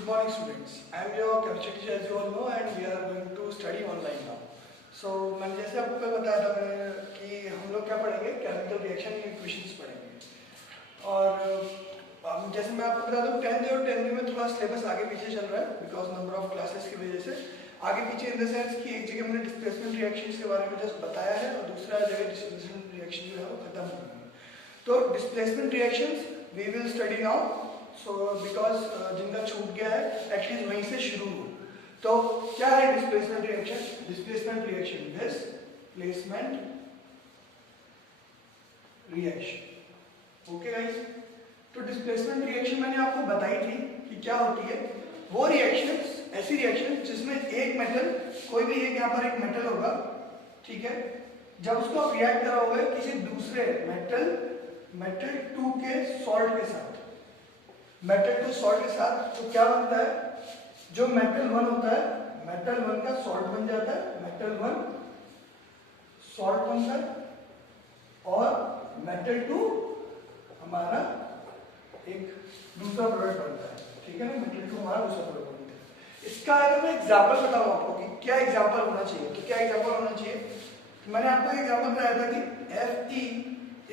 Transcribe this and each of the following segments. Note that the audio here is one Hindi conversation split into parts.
Good morning students. I am your chemistry teacher as you all know and we are going to study online now. So मैंने जैसे आपको बताया था कि हम लोग क्या पढ़ेंगे, केमिकल रिएक्शन इक्वेशंस पढ़ेंगे। और जैसे मैं आपको बता दूं 10th और 10th में थोड़ा सिलेबस आगे पीछे चल रहा है बिकॉज नंबर ऑफ क्लासेस की वजह से आगे पीछे इन द सेंस कि एक जगह मैंने डिस्प्लेसमेंट रिएक्शंस के बारे में जस्ट बताया है और दूसरा जगह डिस्प्लेसमेंट रिएक्शन जो है वो खत्म हो गई है। तो displacement reactions we will study now. So because जिनका छूट गया है एटलीस्ट वहीं से शुरू हो। तो क्या है displacement reaction? Displacement reaction, displacement reaction. Okay guys, तो डिस्प्लेसमेंट रिएक्शन मैंने आपको बताई थी कि क्या होती है। वो रिएक्शंस, ऐसी रिएक्शन जिसमें एक मेटल, कोई भी एक यहाँ पर एक मेटल होगा, ठीक है, जब उसको आप रिएक्ट कराओगे किसी दूसरे मेटल 2 के सॉल्ट के साथ, मेटल 2 सॉल्ट के साथ, तो क्या बनता है? जो मेटल 1 होता है, मेटल 1 का सॉल्ट बन जाता है, मेटल 1 सॉल्ट बनता है और मेटल 2 हमारा एक दूसरा प्रोडक्ट बनता है, ठीक है ना। मेटल 2 हमारा दूसरा प्रोडक्ट बनता है। इसका अगर मैं एग्जांपल बताऊं आपको कि क्या एग्जांपल होना चाहिए, तो क्या एग्जांपल होना चाहिए? तो मैंने आपको एग्जांपल बताया था कि Fe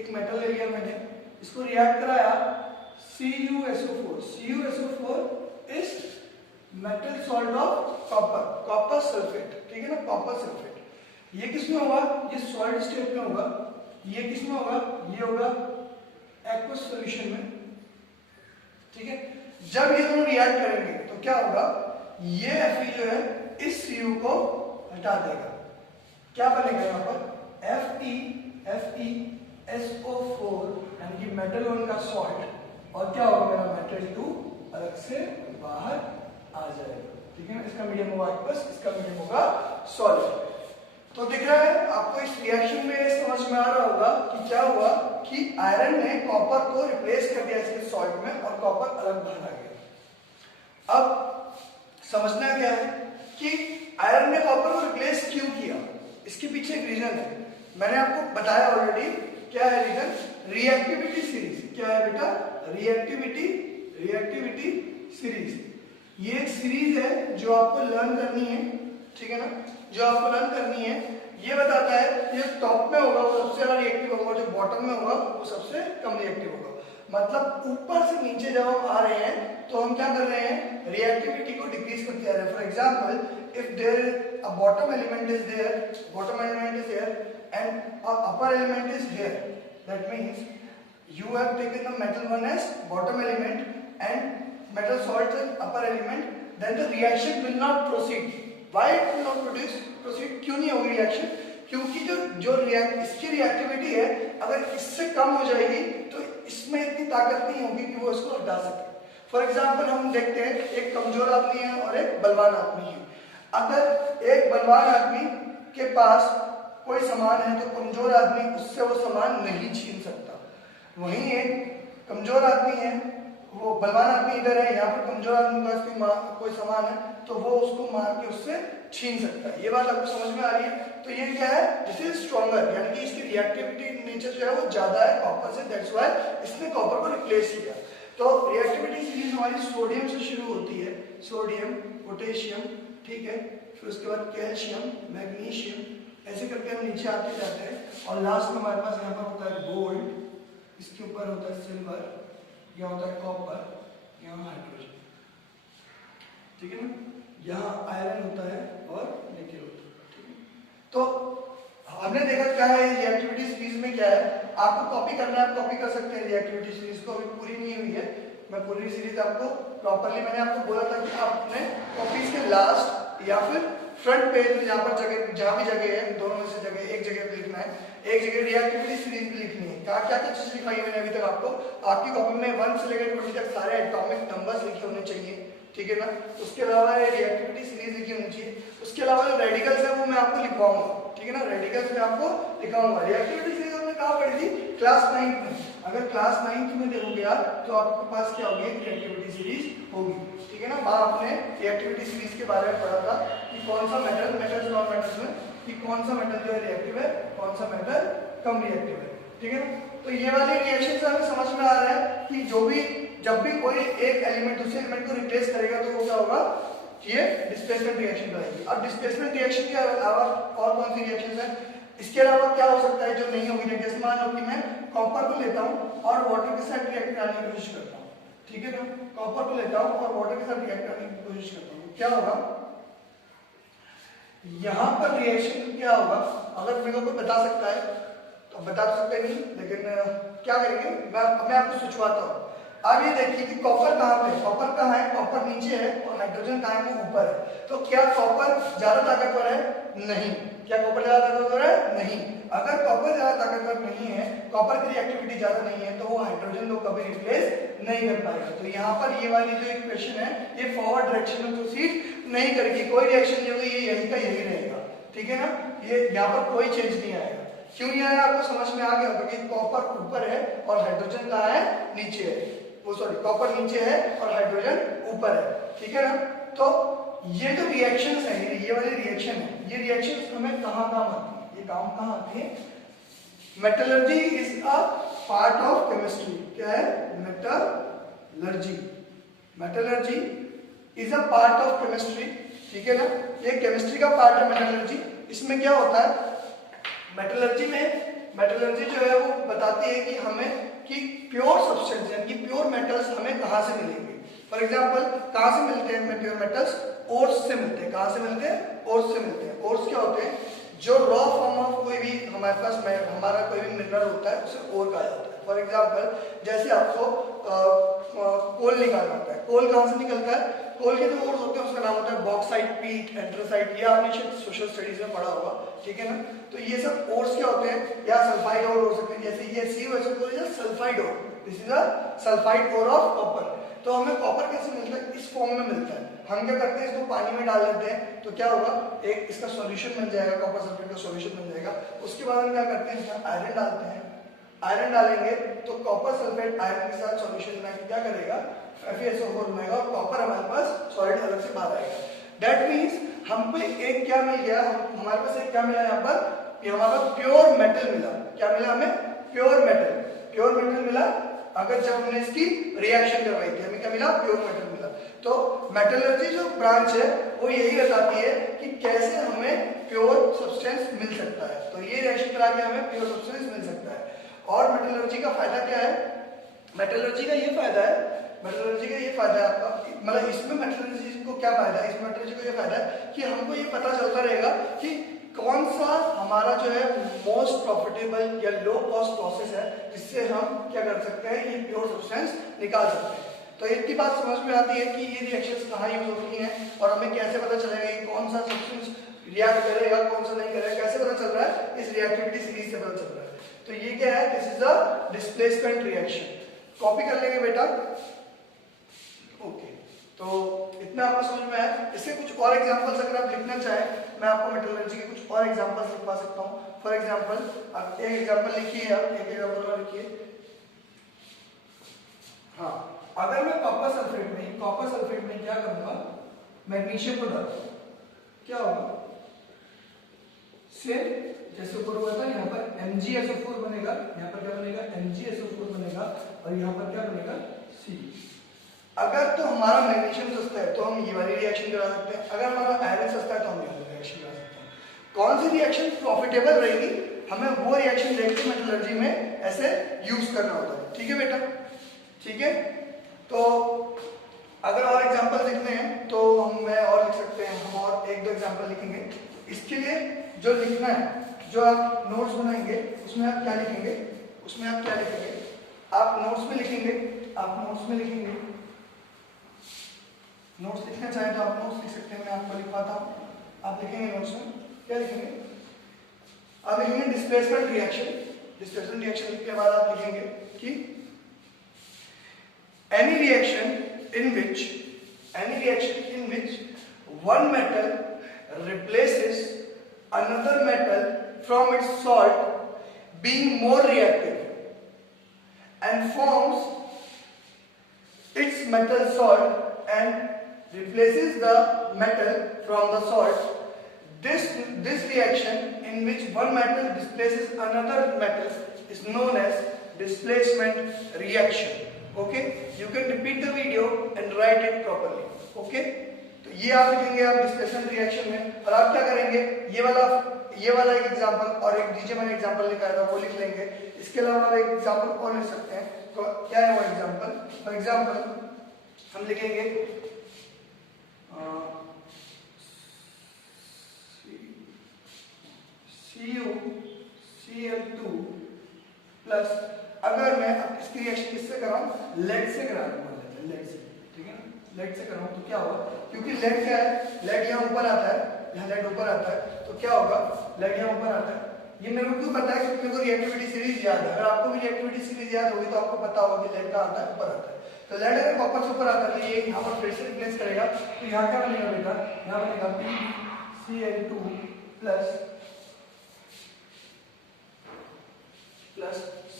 एक मेटल ले लिया मैंने, इसको रिएक्ट कराया CuSO4। CuSO4 is metal salt of copper sulphate, ठीक है ना, कॉपर सल्फेट। ये किसमें होगा? ये सॉलिड स्टेट में होगा। ये किसमें होगा? ये होगा एक्वस सॉल्यूशन में, ठीक है। जब ये दोनों रिएक्ट करेंगे तो क्या होगा? ये Fe जो है इस Cu को हटा देगा। क्या बनेगा यहाँ पर? FeSO4 यानी कि मेटल 1 का सॉल्ट, और क्या होगा? मेरा मेटल 2 अलग से बाहर आ जाएगा, ठीक है ना। इसका मीडियम होगा एक्वस, इसका मीडियम होगा सॉलिड। तो दिख रहा है आपको इस रिएक्शन में समझ में आ रहा होगा कि क्या हुआ कि आयरन ने कॉपर को रिप्लेस कर दिया इसके सॉल्ट में और कॉपर अलग बाहर आ गया। अब समझना क्या है कि आयरन ने कॉपर को रिप्लेस क्यों किया, इसके पीछे एक रीजन है। मैंने आपको बताया ऑलरेडी। क्या है रीजन? Reactivity series. क्या है बेटा? Reactivity series. ये एक सीरीज है जो आपको लर्न करनी है, ठीक है ना, जो आपको लर्न करनी है। ये बताता है जो टॉप में होगा वो सबसे ज्यादा रिएक्टिव होगा, जो बॉटम में होगा वो सबसे कम रिएक्टिव होगा। मतलब ऊपर से नीचे जब हम आ रहे हैं तो हम क्या कर रहे हैं? रिएक्टिविटी को डिक्रीज करते जा रहे हैं। For example, if there a bottom element is there and upper element is here, that means you have taken the metal 1 as bottom element and metal salt as upper element, then the reaction will not proceed. Why it will not proceed? क्यों नहीं होगी रिएक्शन? क्योंकि जो इसकी रिएक्टिविटी है अगर इससे कम हो जाएगी तो इसमें इतनी ताकत नहीं होगी कि वो इसको हटा सके। फॉर एग्जाम्पल हम देखते हैं एक कमजोर आदमी है और एक बलवान आदमी है। अगर एक बलवान आदमी के पास कोई सामान है तो कमजोर आदमी उससे वो सामान नहीं छीन सकता। वहीं एक कमजोर आदमी है, वो बलवान आदमी इधर है, यहाँ पर कमजोर आदमी के पास कोई सामान है तो वो उसको मार के उससे छीन सकता है। ये बात आपको समझ में आ रही है? तो ये क्या है? दिस इज स्ट्रॉन्गर, यानी कि इसकी रिएक्टिविटी नेचर जो है वो ज्यादा है कॉपर से, दैट्स व्हाई इसने कॉपर को रिप्लेस किया। तो रिएक्टिविटी सीरीज हमारी सोडियम से शुरू होती है, सोडियम, पोटेशियम, ठीक है, फिर उसके बाद कैल्शियम, मैग्नीशियम, ऐसे करके हम नीचे आते जाते हैं और लास्ट में हमारे पास यहाँ पर होता है गोल्ड, इसके ऊपर होता है सिल्वर, यहाँ होता है कॉपर, यहाँ हाइड्रोजन, ठीक है ना, यहाँ आयरन होता है और निकेल होता है, ठीक है। तो हमने देखा क्या है रिएक्टिविटी सीरीज में क्या है। आपको कॉपी करना है, आप कॉपी कर सकते हैं रिएक्टिविटी सीरीज को, अभी पूरी नहीं हुई है। मैं पूरी सीरीज आपको प्रॉपरली, मैंने आपको बोला था कि आपने कॉपीज के लास्ट या फिर फ्रंट पेज में जहाँ पर जगह, जहाँ भी जगह है, दोनों में से जगह, एक जगह पे लिखना है, एक जगह रिएक्टिविटी सीरीज भी लिखनी है। क्या क्या चीज लिखाई है मैंने अभी तक आपको? आपकी कॉपी में 1 से लेकर 20 तक सारे एटॉमिक नंबर्स लिखे होने चाहिए, ठीक है ना। उसके अलावा रिएक्टिविटी सीरीज लिखी होनी चाहिए। उसके अलावा जो रेडिकल्स है वो मैं आपको लिखवाऊंगा, ठीक है ना, रेडिकल्स में आपको लिखाऊंगा। रिएक्टिविटी सीरीज हमने कहाँ पढ़ी थी? क्लास 9 में। अगर क्लास 9 में देखोगे आप तो आपके पास क्या होगी? रिएक्टिविटी सीरीज होगी, ठीक है ना। वहाँ आपने रिएक्टिविटी सीरीज के बारे में पढ़ा था कि कौन सा मेटल्स नॉन मेटल्स में कि कौन सा मेटल जो है रिएक्टिव है, कौन सा मेटल कम रिएक्टिव है, ठीक है ना। तो ये वाली रिएक्शन से हमें समझ में आ रहा है कि जो भी जब भी कोई एक एलिमेंट दूसरे एलिमेंट को रिप्लेस करेगा तो वो क्या होगा, ये डिस्प्लेसमेंट रिएक्शन कराएगी। अब डिस्प्लेसमेंट रिएक्शन के अलावा और कौन सी रिएक्शन है, इसके अलावा क्या हो सकता है जो नहीं होगी, जैसे मान लो कि मैं कॉपर को लेता हूँ और वाटर के साथ रिएक्ट कराने की कोशिश करता हूँ, ठीक है ना, कॉपर को लेता हूँ और वाटर के साथ रिएक्ट करने की कोशिश करता हूँ, क्या होगा यहाँ पर रिएक्शन क्या होगा, अगर मेरे को कोई बता सकता है तो बता तो सकते नहीं, लेकिन क्या करेंगे मैं आपको सोचवाता हूँ। अब ये देखिए कि कॉपर कहाँ पे, कॉपर कहाँ है, कॉपर नीचे है और हाइड्रोजन कहाँ है, वो ऊपर है। तो क्या कॉपर ज्यादा ताकतवर है? नहीं। क्या कॉपर ज्यादा ताकतवर है? नहीं। अगर कॉपर ज्यादा ताकतवर नहीं है, कॉपर की रिएक्टिविटी ज्यादा नहीं है, तो वो हाइड्रोजन को कभी रिप्लेस नहीं कर पाएगा। तो यहाँ पर ये वाली जो इक्वेशन है ये फॉरवर्ड डायरेक्शन में प्रोसीड नहीं करेगी, कोई रिएक्शन नहीं होगी, ये यही का यही रहेगा, ठीक है ना, ये यहाँ पर कोई चेंज नहीं आएगा। क्यों नहीं आया आपको समझ में आ गया होगा कि कॉपर ऊपर है और हाइड्रोजन कहाँ है, नीचे है, वो सॉरी कॉपर नीचे है और हाइड्रोजन ऊपर है, ठीक है ना। तो ये जो रिएक्शंस है, ये वाली रिएक्शन है, ये रिएक्शंस हमें कहाँ काम आती है, ये काम कहाँ आती है, metallurgy is a part of chemistry. क्या है? Metallurgy, metallurgy is a part of chemistry, ठीक है ना, ये केमिस्ट्री का पार्ट है मेटलर्जी। इसमें क्या होता है, मेटलर्जी में, मेटलर्जी जो है वो बताती है कि हमें कि प्योर सब्सटेंस यानी कि प्योर मेटल्स हमें कहाँ से मिलेंगे। फॉर एग्जांपल कहाँ से मिलते हैं प्योर मेटल्स? ओर्स से मिलते हैं। कहाँ से मिलते हैं? ओर्स से मिलते हैं। ओर्स क्या होते हैं? जो रॉ फॉर्म ऑफ कोई भी हमारे पास हमारा कोई भी मिनरल होता है उसे ओर कहा जाता है। फॉर एग्जांपल जैसे आपको कोल निकालना होता है, कोल कहाँ से निकलता है? कोल के जो ओर्स होते हैं उसका नाम होता है बॉक्साइट, पीट, एंथ्रासाइट, ये आपने शायद सोशल स्टडीज में पढ़ा होगा, ठीक है ना। तो ये सब ओर्स क्या होते हैं, या सल्फाइड ओर हो सकते हैं, जैसे ये CuSO4 sulphide ore, this is a sulphide ore of copper. तो हमें कॉपर कैसे मिलता है? इस फॉर्म में मिलता है। हम क्या करते हैं, इसको पानी में डाल देते हैं तो क्या होगा, एक इसका सॉल्यूशन बन जाएगा, कॉपर सल्फेट का सॉल्यूशन बन जाएगा। उसके बाद हम क्या करते हैं, इसमें आयरन डालते हैं। आयरन डालेंगे तो कॉपर सल्फेट आयरन के साथ सॉल्यूशन बना के क्या करेगा, FeSO4 बनेगा और कॉपर हमारे पास सॉलिड अलग से बाहर आएगा। दैट मीन्स हमको एक क्या मिल गया, हमारे पास एक क्या मिला यहाँ पर, ये हमारा प्योर मेटल मिला। क्या मिला हमें? प्योर मेटल, प्योर मेटल मिला। अगर जब हमने इसकी रिएक्शन करवाई थी हमें क्या मिला? प्योर मेटल मिला। तो मेटलर्जी जो ब्रांच है वो यही बताती है कि कैसे हमें प्योर सब्सटेंस मिल सकता है। तो ये रिएक्शन करा के हमें प्योर सब्सटेंस मिल सकता है। और मेटलर्जी का फायदा क्या है? मेटलर्जी का ये फायदा है, मेटलर्जी का ये फायदा है आपका, मतलब इसमें मेटलर्जी को क्या फायदा है, इस मेटलर्जी को ये फायदा है कि हमको ये पता चलता रहेगा कि कौन सा हमारा जो है मोस्ट प्रॉफिटेबल या लो कॉस्ट प्रोसेस है जिससे हम क्या कर सकते हैं, ये प्योर सब्सटेंस निकाल सकते हैं। तो इतनी बात समझ में आती है कि ये रिएक्शंस कहाँ यूज होती हैं और हमें कैसे पता चलेगा कि कौन सा सब्सटेंस रिएक्ट करेगा, कौन सा नहीं करेगा, कैसे पता चल रहा है, इस रिएक्टिविटी सीरीज से पता चल रहा है। तो ये क्या है, this is a displacement reaction. Copy कर लेंगे बेटा, ओके। तो इतना आपको समझ में आया। इसके कुछ और एग्जांपल्स अगर आप लिखना चाहें, मैं आपको मेटलर्जी के कुछ और एग्जांपल्स लिखवा सकता हूँ। फॉर एग्जांपल आप एक एग्जांपल लिखिए, आप एक एग्जांपल लिखिए। हाँ, अगर मैं कॉपर सल्फेट में क्या करूंगा, मैग्नीशियम को डालूंगा, क्या होगा, सेम जैसे ऊपर हुआ था, यहाँ पर MgSO4 बनेगा, यहाँ पर क्या बनेगा, MgSO4 बनेगा और यहाँ पर क्या बनेगा, C। अगर तो हमारा मैग्नीशियम सस्ता है तो हम ये वाली रिएक्शन करा सकते हैं, अगर हमारा आयरन सस्ता है तो हम ये वाली रिएक्शन करा सकते हैं। कौन सी रिएक्शन प्रॉफिटेबल रहेगी, हमें वो रिएक्शन देख के मेटलर्जी में ऐसे यूज करना होता है, ठीक है बेटा, ठीक है। तो अगर और एग्जांपल लिखने हैं तो मैं और लिख सकते हैं, हम और एक दो एग्जांपल लिखेंगे। इसके लिए जो लिखना है, जो आप नोट्स बनाएंगे उसमें आप क्या लिखेंगे, आप नोट्स में लिखेंगे, नोट्स लिखना चाहें तो आप नोट्स लिख सकते हैं, मैं आपको लिखवाता हूँ। आप लिखेंगे नोट्स में, क्या लिखेंगे, आप लिखेंगे डिस्प्लेसमेंट रिएक्शन के बाद आप लिखेंगे कि any reaction in which one metal replaces another metal from its salt being more reactive and forms its metal salt and replaces the metal from the salt. This reaction in which one metal displaces another metal is known as displacement reaction. Okay, you can repeat the video and right it properly. Okay, तो ये आप लिखेंगे आप डिस्प्लेसमेंट रिएक्शन में. और आप क्या करेंगे, ये वाला एक एग्जांपल और एक नीचे मैंने एग्जांपल लिखा था वो लिख लेंगे. इसके अलावा एक एग्जांपल और लिख सकते हैं. तो क्या है वो एग्जांपल? फॉर एग्जांपल हम लिखेंगे CuCl2 प्लस, अगर मैं इसकी रिएक्शन किससे कराऊं, लेड से करा रहा हूं, लेड से. ठीक है ना, लेड से कराऊं तो क्या होगा, क्योंकि लेड क्या है, लेड यहाँ ऊपर आता है, यहाँ लेड ऊपर आता है, तो क्या होगा, लेड यहाँ ऊपर आता है. ये मेरे को क्यों पता है, क्योंकि मेरे को रिएक्टिविटी सीरीज याद है. अगर आपको भी रिएक्टिविटी सीरीज याद होगी तो आपको पता होगा कि लेड कहाँ आता है, ऊपर आता है. तो लेड अगर कॉपर से ऊपर आता है तो ये यहाँ पर फिर से रिप्लेस करेगा. तो यहाँ क्या बनेगा बेटा, यहाँ बनेगा PCl2 प्लस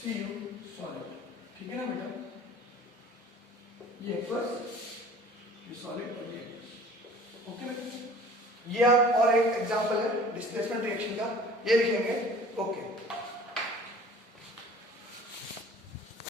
Cu सॉलिड. ठीक है ना बेटा, ये एक्वस, ये सॉलिड और ये एक्वस. ओके, ये आप और एक एग्जांपल है डिस्प्लेसमेंट रिएक्शन का, ये लिखेंगे. ओके.